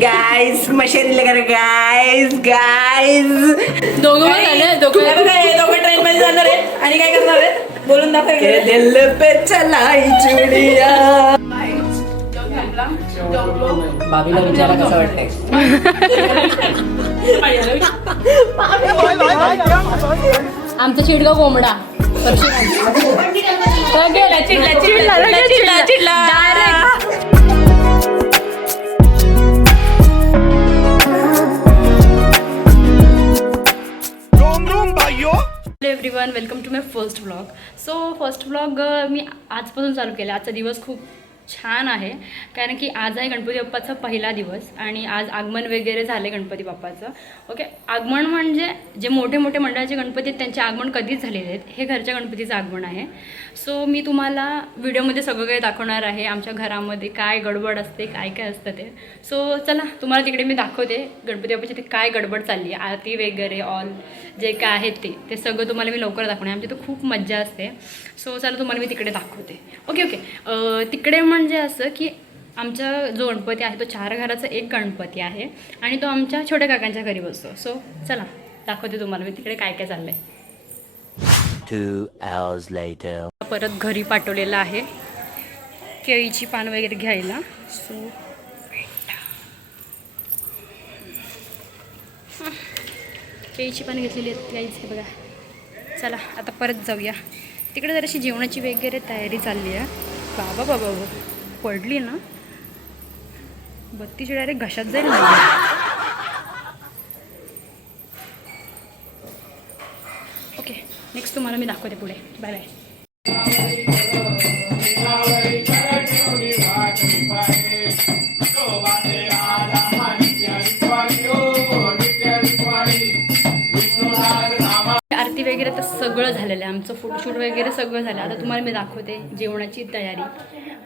Guys machine लगा guys दोघं train मध्ये जाणार आहे आणि काय करणार आहे बोलून दाखव दिल पे चलाई चुडिया. बाबीला विचारा कसं वाटतंय. आमचा चिडगाव कोंबडा everyone, welcome to my first vlog. First vlog मी आजपासून चालू केला. आजचा दिवस खूप छान आहे कारण की आज आहे गणपती बाप्पाचा पहिला दिवस आणि आज आगमन वगैरे झाले गणपती बाप्पाचं. ओके, आगमन म्हणजे जे मोठे मोठे मंडळाचे गणपती आहेत त्यांचे आगमन कधीच झालेले आहेत. हे घरच्या गणपतीचं आगमन आहे. सो मी तुम्हाला व्हिडिओमध्ये सगळं काही दाखवणार आहे. आमच्या घरामध्ये काय गडबड असते, काय काय असतं ते. सो चला तुम्हाला तिकडे मी दाखवते गणपती बाप्पाची ते काय गडबड चालली आहे, आरती वगैरे ऑल जे काय आहे ते सगळं तुम्हाला मी लवकर दाखवणार. आमची तर खूप मज्जा असते. सो चला तुम्हाला मी तिकडे दाखवते. ओके, तिकडे म्हणजे असं की आमचा जो गणपती आहे तो 4 घराचा एक गणपती आहे आणि तो आमच्या छोट्या काकांच्या घरी बसतो. सो चला दाखवते तुम्हाला मी तिकडे काय काय चाललंय. 2 hours later. परत घरी पाठवलेलं आहे केळीची पान वगैरे घ्यायला. सो केळीची पानं घेतलेली आहेत गाईज, हे बघा. चला आता परत जाऊया तिकडे. जराशी जेवणाची वगैरे तयारी चालली आहे. बाबा बाबा पडली ना बत्तीची डायरेक्ट घशात जाईल ना. ओके, नेक्स्ट तुम्हाला मी दाखवते पुढे. Bye bye. आरती वगैरे तर सगळं झालेलं आहे. आमचं फोटोशूट वगैरे सगळं झालं. आता तुम्हाला मी दाखवते जेवणाची तयारी.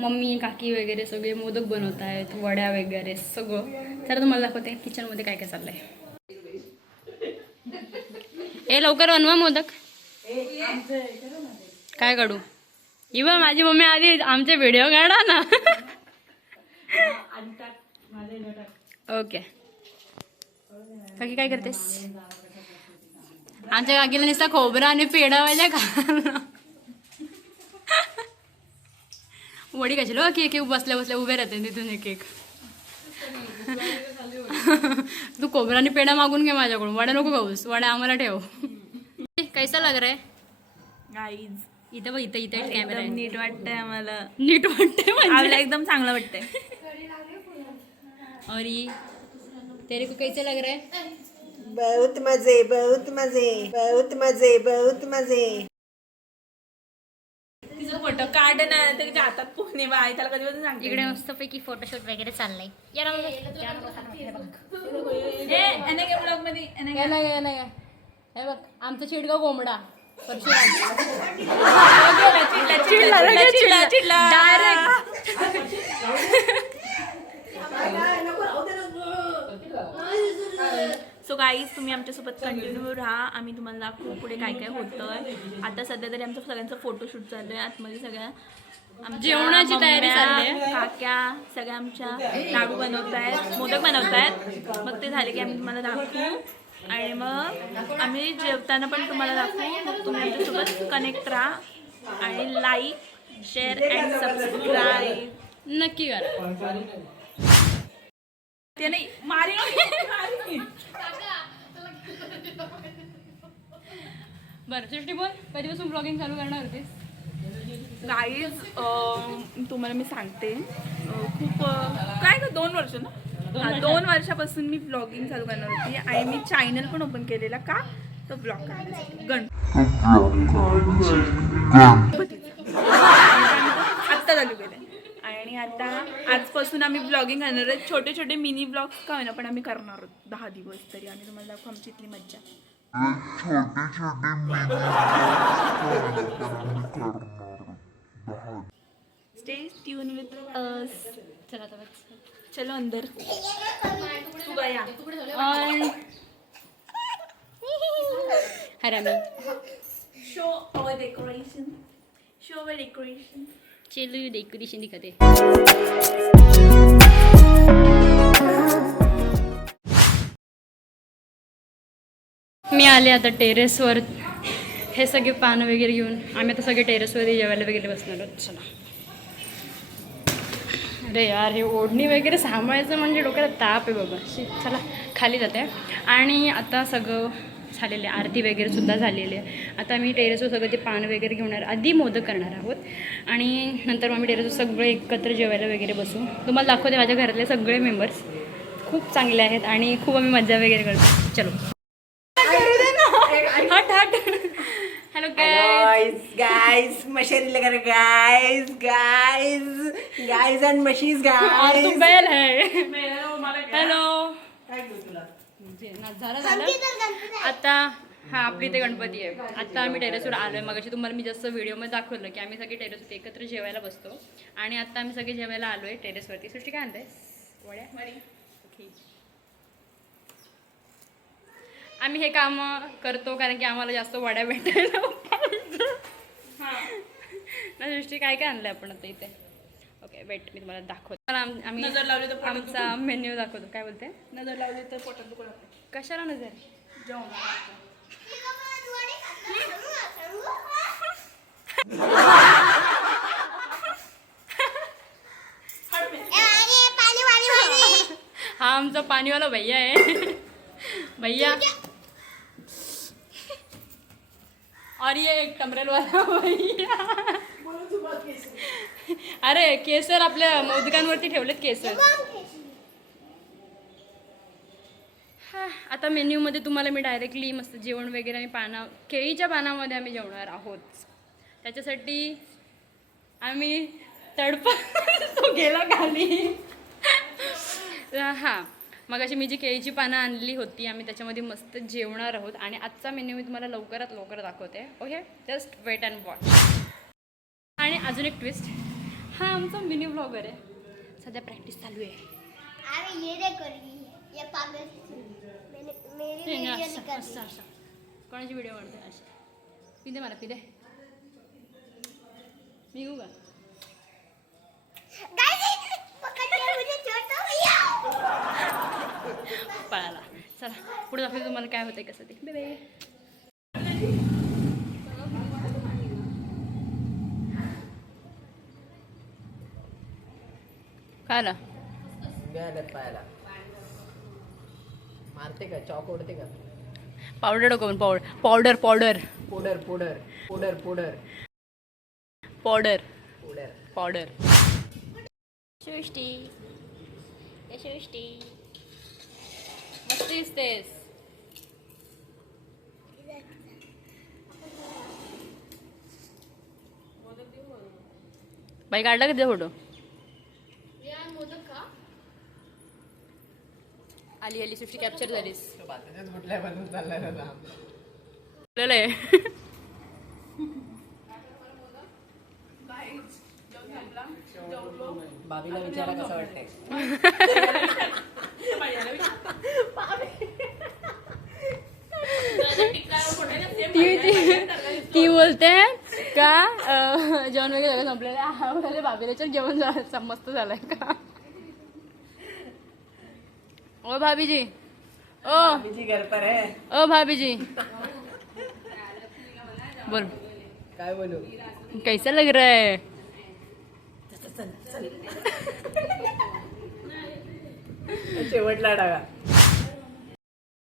मम्मी काकी वगैरे सगळे मोदक बनवत आहेत, वड्या वगैरे सगळं. तर तुम्हाला दाखवते किचनमध्ये काय काय चाललं आहे. ए लवकर बनवा मोदक. काय काढू? इवा माझी मम्मी आली, आमचे व्हिडिओ काढा ना. ओके काकी काय करतेस? आमच्या काकीला नुसता खोबरा आणि पेढा वाजा का. वडी कशाला केक बसल्या बसल्या उभे राहते तिथून एक एक. तू खोबरा आणि पेढा मागून घे माझ्याकडून, वड्या नको खाऊस, वड्या आम्हाला ठेव. कैसा लग रहा है गाईज? इथं बघ, इथं इथं कॅमेरा आहे. नीट वाटतंय आम्हाला. नीट वाटतंय आम्हाला एकदम चांगलं वाटतंय. और ये तेरे को कैसा लग रहा है? बहुत मजे बहुत मजे बहुत मजे बहुत मजे. तिचा फोटो काढ ना, त्याच्या हातात पोहणे बाय, त्याला कधी पण सांगते. इकडे मस्तपैकी फोटोशूट वगैरे चाललंय. ब्लॉग मध्ये हे बघ आमचा चिडगाव कोंबडा सो गाईज, तुम्ही आमच्यासोबत कंटिन्यू राहा. आम्ही तुम्हाला दाखवू पुढे काय काय होतंय. आता सध्या तरी आमचं सगळ्यांचं फोटोशूट चालू आहे. आतमध्ये सगळ्या जेवणाची तयारी चालली आहे. काक्या सगळ्या आमच्या लाडू बनवत आहेत, मोदक बनवत आहेत. मग ते झाले की आम्ही तुम्हाला दाखवू आणि मग आम्ही जेवताना पण तुम्हाला दाखवू. मग तुम्ही आमच्यासोबत कनेक्ट राहा आणि लाईक शेअर अँड सबस्क्राईब नक्की करा. ते नाही मारी. बरं सृष्टी बोल, कधीपासून ब्लॉगिंग चालू करणार होतीस? गाईज तुम्हाला मी सांगते, खूप काय का 2 वर्ष ना, 2 वर्षापासून मी ब्लॉगिंग चालू करणार होती आणि मी चॅनल पण ओपन केलेला का तर ब्लॉग करण्यासाठी. आत्ता चालू केलं आणि आता आजपासून आम्ही ब्लॉगिंग करणार आहे. छोटे छोटे मिनी ब्लॉग्स का होईना पण आम्ही करणार आहोत 10 दिवस तरी. आम्ही तुम्हाला दाखवू आमची इथली मज्जा. Stay tune with us. चला आता चलो अंदर. तू गया हरामी. Show our decoration. Show our decoration. चलो डेकोरेशन दिखाते. मी आले आता टेरेसवर. हे सगळे पानं वगैरे घेऊन आम्ही आता सगळे टेरेसवरती जेवायला वगैरे बसणार आहोत. चला. अरे यार हे ओढणी वगैरे सांभाळायचं म्हणजे डोक्याला ताप आहे बाबा. चला खाली जाते. आणि आता सगळं झालेलं आहे. आरती वगैरे सुद्धा झालेली आहे. आता आम्ही टेरेसवर सगळं ते पान वगैरे घेणार. आधी मोदक करणार आहोत आणि नंतर मग आम्ही टेरेसवर सगळे एकत्र जेवायला वगैरे बसू. तुम्हाला दाखवते माझ्या घरातले सगळे मेंबर्स खूप चांगले आहेत आणि खूप आम्ही मजा वगैरे करतो. चलो हट हट. हॅलो गाइस मशेरी लेकर गाइस एंड मशीज और तू बैल है. हॅलो. आता हा आपली इथे गणपती आहे. आता आम्ही टेरेसवर आलो आहे. मगाशी तुम्हाला मी जसं व्हिडिओमध्ये दाखवलं की आम्ही सगळे टेरेसवरती एकत्र जेवायला बसतो आणि आता आम्ही सगळे जेवायला आलो आहे टेरेसवरती. सृष्टी काय आणते वड्या. ओके. आम्ही हे काम करतो कारण की आम्हाला जास्त वड्या भेटायला ना. सृष्टी काय काय आणलं आपण आता इथे. ओके वेट मी तुम्हाला दाखवतो. आम्ही नजर लावली तर आमचा मेन्यू दाखवतो. काय बोलते. नजर लावली तर पोटात दुखत. कशाला नजर. हा आमचा पाणीवाला भैया आहे. भैया. और ये एक टमरेल वाला भैया. अरे केसर आपल्या मोदकांवरती ठेवलेत केसर. हा आता मेन्यूमध्ये तुम्हाला मी डायरेक्टली मस्त जेवण वगैरे आम्ही केळीच्या पानामध्ये आम्ही जेवणार आहोत. त्याच्यासाठी आम्ही तो गेला खाली. हां मग अशी मी जी केळीची पानं आणली होती आम्ही त्याच्यामध्ये मस्त जेवणार आहोत आणि आजचा मेन्यू मी तुम्हाला लवकरात लवकर दाखवते. Okay just wait and watch. आणि अजून एक ट्विस्ट. हा आमचा मिनी ब्लॉगर आहे. सध्या प्रॅक्टिस चालू आहे. कोणाची व्हिडिओ बनते अशी. पिदे मला पिदे. मी घेऊ का. पळाला. चला पुढे दाखवते तुम्हाला काय होतंय कसं ते. बाय. काय आला पायाला मारते का. चॉक ओढते का. पावडर डोकं powder powder powder powder powder powder powder powder powder. Srushti Srushti मस्त दिसतेस. बाई काढला किती फोटो. आली आली सृष्टी कॅप्चर झालीस. बाबीला विचारा कसं वाटतंय. ती बोलते का जेवण वगैरे सगळं संपलेलं. बाबीला जेवण मस्त झालंय का. ओ भाभी जी. ओ जी घर पर है. ओ भाभी जी बोल. काय बोलू. कैसा लग रहा है. शेवटला डागा.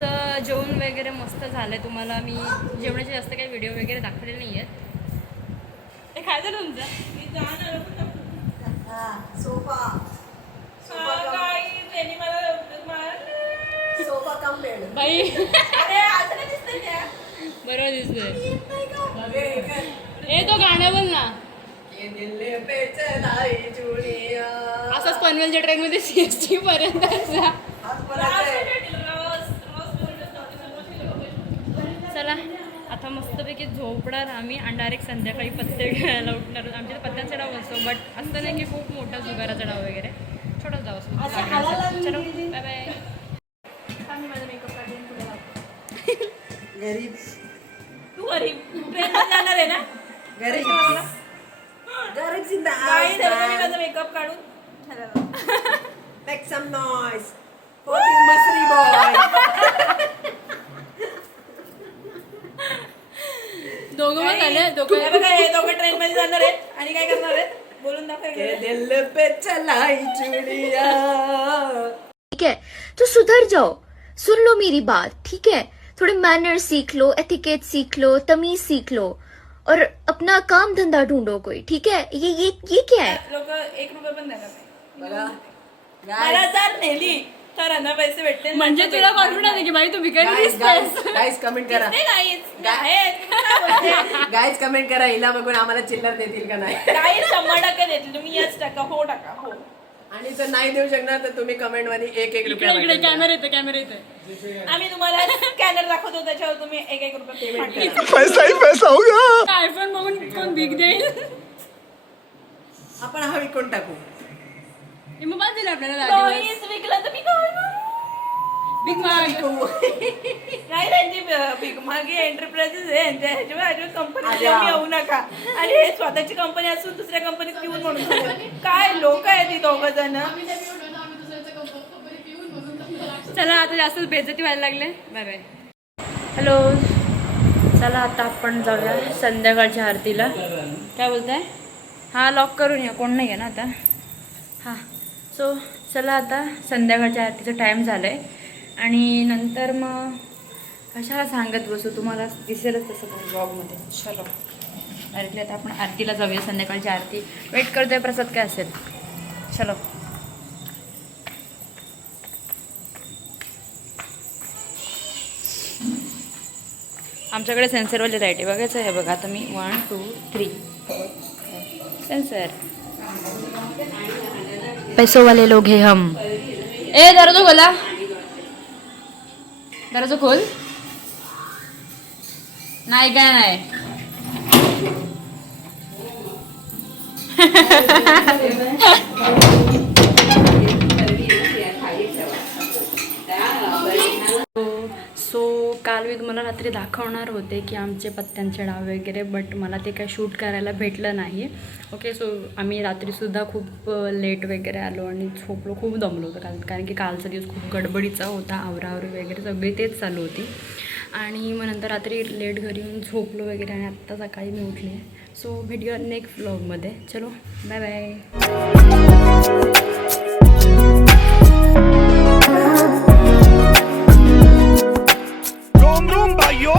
तर जेवण वगैरे मस्त झालंय. तुम्हाला मी जेवणाचे जास्त काही व्हिडिओ वगैरे दाखवले नाही आहेत. ते काय झालं तुमचं. Sofa cum bed. बाई बरोबर दिसतंय. ए तो गाणं बोल ना. असंच पनवेलच्या ट्रेनमध्ये CST पर्यंत जा. चला आता मस्तपैकी झोपणार आम्ही आणि डायरेक्ट संध्याकाळी पत्ते खेळायला उठणार. आमच्या पत्त्यांचा डाव असतो बट असं नाही की खूप मोठा जुगाराचा डाव वगैरे. छोटाच डाव असतो. चलो बाय बाय. आम्ही माझा मेकअप काढून पुढे लागतो. गरीब. तू गरीब ट्रेनमध्ये जाणार आहे ना. गरीब गरीब जिंदा. मेकअप काढून Make some noise for the Masri boy. दोघं पण झाले हे बघा हे दोघं ट्रेन मध्ये जाणार आहेत आणि काय करणार आहेत बोलून दाखवा. दिल पे चलाई चुड़िया. ठीक है तो सुधर जाओ, सुन लो मेरी बात, ठीक है? थोड़े मैनर सीख लो, एथिकेट सीख लो, तमीज सीख लो और अपना काम धंधा ढूंढो कोई, ठीक है? ये क्या है? लोक 1 रुपया पण देणार नाही. मला जर नेली तर यांना पैसे भेटते. म्हणजे तुला कॉन्फिडन्स आहे की बाई तू भिकारी दिसतेस. गाईज कमेंट करा, गाईज कमेंट करा हिला बघून आम्हाला चिल्लर देतील का नाही. काही 100% देतील तुम्ही. यस टाका, हो टाका, हो. आणि जर नाही देऊ शकणार तर तुम्ही कमेंट मध्ये 1-1 रुपया इकडे पाठवा. कॅमेरा येते. आम्ही तुम्हाला स्कॅनर दाखवतो त्याच्यावर तुम्ही 1-1 रुपये पेमेंट करा. पैसा होगा. आयफोन बघून कोण भीक देईल. आपण हा विकून टाकू. हे मग बाज दिलं आपल्याला 10 दिवस. काहीच विकलं तर मी काय करू? भीक माग. नाही त्यांची भीकमागी एंटरप्राइजेस आहे ह्याच्यावर कंपनी येऊ नका. आणि हे स्वतःची कंपनी असून दुसऱ्या कंपनीत पिऊन म्हणून चालेल. काय लोक आहेत ती 2 जण. चला आता जास्तच बेइज्जती व्हायला लागले. Bye bye. हॅलो, चला आता आपण जाऊया संध्याकाळच्या आरतीला. काय बोलताय? हां लॉक करून या, कोण नाही आहे ना आता. हां सो चला आता संध्याकाळच्या आरतीचा टाईम झाला आहे आणि नंतर मग कशाला सांगत बसू, तुम्हाला दिसेलच तसं पण ब्लॉगमध्ये. चलो डायरेक्टली आता आपण आरतीला जाऊया, संध्याकाळची आरती. वेट करतोय प्रसाद काय असेल. चलो. आमच्याकडे सेन्सरवाली लाईट आहे बघायचं आहे. बघा आता मी 1 2 3 सेन्सर. पैसों वाले लोग हैं हम. ए दरवाजा खोला, दरवाजा खोल. नाही काय नाही. सो काल मी तुम्हाला रात्री दाखवणार होते की आमचे पत्त्यांचे डाव वगैरे, बट मला ते काय शूट करायला भेटलं नाही. ओके, सो आम्ही रात्रीसुद्धा खूप लेट वगैरे आलो आणि झोपलो, खूप दमलो होतो कारण की कालचा दिवस खूप गडबडीचा होता. आवरावरी वगैरे सगळी तेच चालू होती आणि मग नंतर रात्री लेट घरी येऊन झोपलो वगैरे आणि आत्ता सकाळी मी उठले. सो भेटूया नेक्स्ट व्लॉगमध्ये. चलो बाय बाय. रोम रोम भाइयों.